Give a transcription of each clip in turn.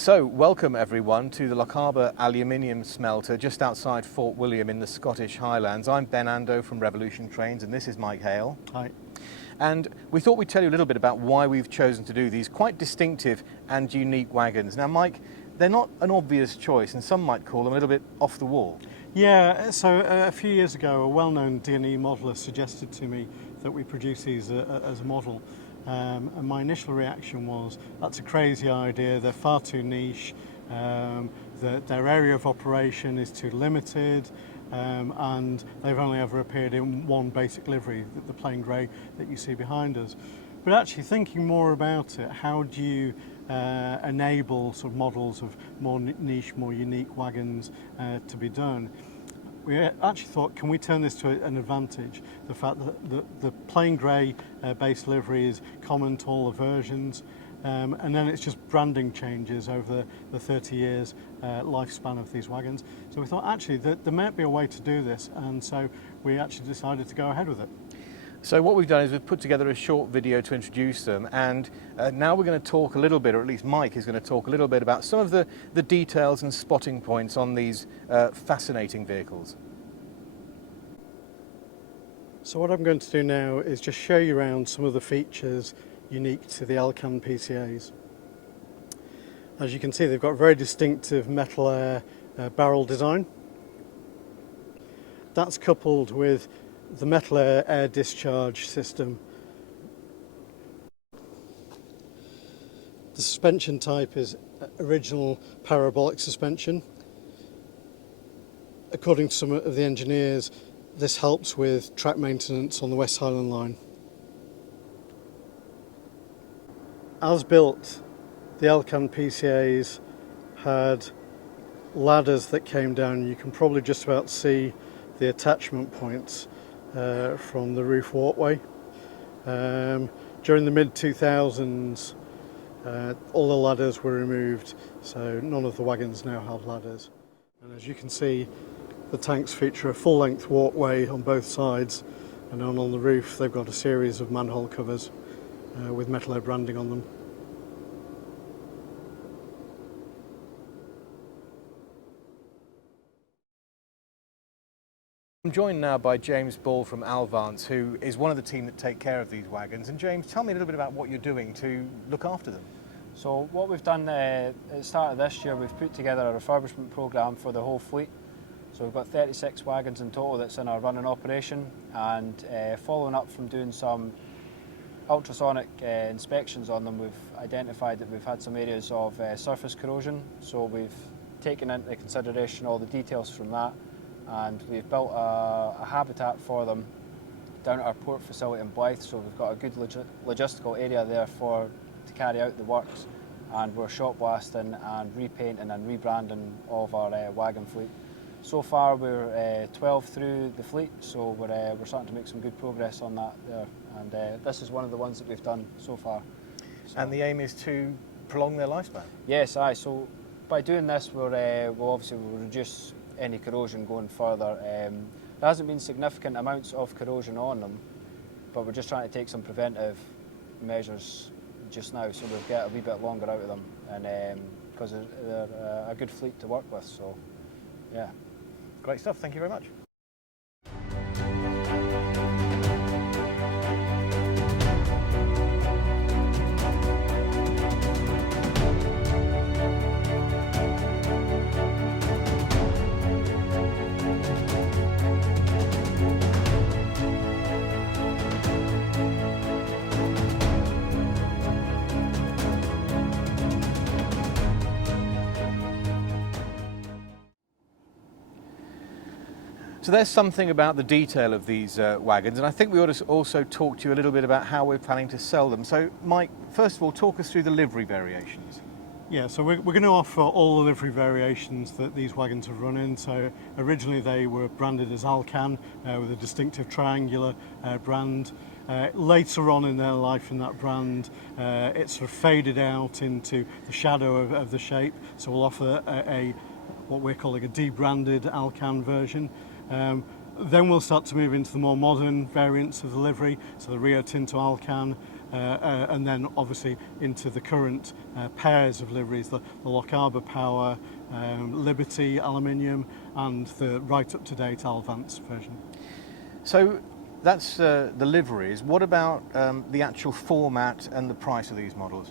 So, welcome everyone to the Lochaber aluminium smelter just outside Fort William in the Scottish Highlands. I'm Ben Ando from Revolution Trains and this is Mike Hale. Hi. And we thought we'd tell you a little bit about why we've chosen to do these quite distinctive and unique wagons. Now Mike, they're not an obvious choice and some might call them a little bit off the wall. Yeah, so a few years ago a well-known D&E modeller suggested to me that we produce these as a model. And my initial reaction was, that's a crazy idea, they're far too niche, their area of operation is too limited, and they've only ever appeared in one basic livery, the plain grey that you see behind us. But actually thinking more about it, how do you enable sort of models of more niche, more unique wagons to be done? We actually thought, can we turn this to an advantage? The fact that the plain grey base livery is common to all the versions, and then it's just branding changes over the 30 years lifespan of these wagons. So we thought actually that there might be a way to do this, and so we actually decided to go ahead with it. So what we've done is we've put together a short video to introduce them, and now we're going to talk a little bit, or at least Mike is going to talk a little bit about some of the details and spotting points on these fascinating vehicles. So what I'm going to do now is just show you around some of the features unique to the Alcan PCAs. As you can see, they've got a very distinctive metal air barrel design. That's coupled with the metal air discharge system. The suspension type is original parabolic suspension. According to some of the engineers, this helps with track maintenance on the West Highland line. As built, the Alcan PCAs had ladders that came down. You can probably just about see the attachment points from the roof walkway. During the mid-2000s, all the ladders were removed, so none of the wagons now have ladders. And as you can see, the tanks feature a full-length walkway on both sides, and on the roof they've got a series of manhole covers with metal air branding on them. I'm joined now by James Ball from Alvance, who is one of the team that take care of these wagons. And James, tell me a little bit about what you're doing to look after them. So what we've done at the start of this year, we've put together a refurbishment programme for the whole fleet. So we've got 36 wagons in total that's in our running operation, and following up from doing some ultrasonic inspections on them, we've identified that we've had some areas of surface corrosion. So we've taken into consideration all the details from that, and we've built a habitat for them down at our port facility in Blyth. So we've got a good logistical area there to carry out the works, and we're shot blasting and repainting and rebranding all of our wagon fleet. So far we're 12 through the fleet, so we're starting to make some good progress on that there, and this is one of the ones that we've done so far. So, and the aim is to prolong their lifespan? Yes, so by doing this we'll obviously reduce any corrosion going further. There hasn't been significant amounts of corrosion on them, but we're just trying to take some preventive measures just now, so we'll get a wee bit longer out of them, and because they're a good fleet to work with. So yeah. Great stuff, thank you very much. So there's something about the detail of these wagons, and I think we ought to also talk to you a little bit about how we're planning to sell them. So Mike, first of all, talk us through the livery variations. Yeah, so we're going to offer all the livery variations that these wagons have run in. So originally they were branded as Alcan with a distinctive triangular brand. Later on in their life in that brand, it's sort of faded out into the shadow of the shape. So we'll offer what we're calling a debranded Alcan version. Then we'll start to move into the more modern variants of the livery, so the Rio Tinto Alcan, and then obviously into the current pairs of liveries, the Loch Arbor Power, Liberty Aluminium, and the right up to date Alvance version. So that's the liveries. What about the actual format and the price of these models?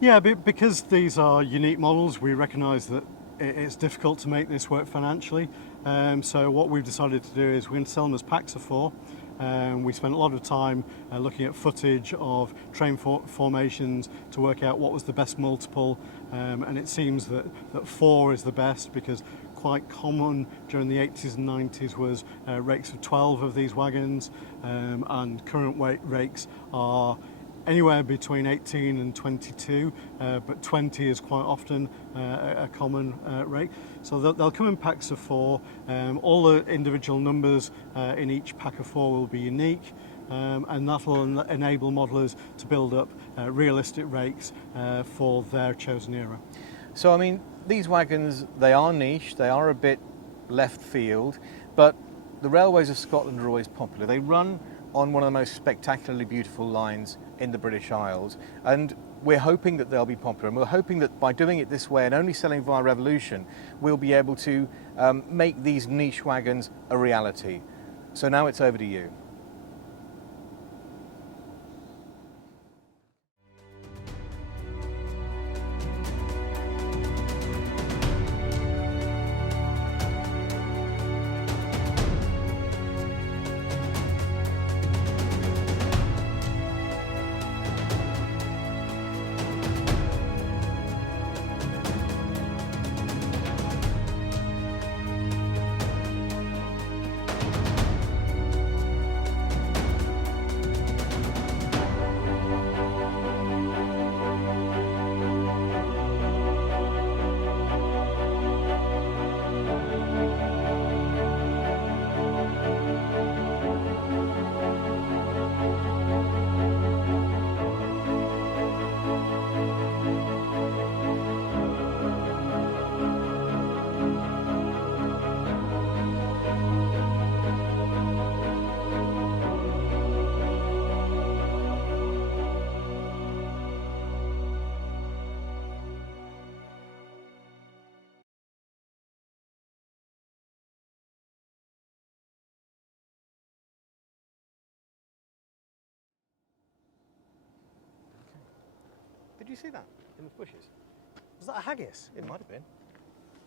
Yeah, because these are unique models, we recognise that it's difficult to make this work financially. So what we've decided to do is we're going to sell them as packs of 4. We spent a lot of time looking at footage of train formations to work out what was the best multiple, and it seems that 4 is the best, because quite common during the 80s and 90s was rakes of 12 of these wagons, and current rakes are anywhere between 18 and 22, but 20 is quite often a common rate. So they'll come in packs of 4. All the individual numbers in each pack of 4 will be unique, and that will enable modelers to build up realistic rakes for their chosen era. So I mean, these wagons, they are niche, they are a bit left field, but the Railways of Scotland are always popular. They run on one of the most spectacularly beautiful lines in the British Isles, and we're hoping that they'll be popular, and we're hoping that by doing it this way and only selling via Revolution, we'll be able to make these niche wagons a reality. So now it's over to you. Did you see that in the bushes? Was that a haggis? It might have been.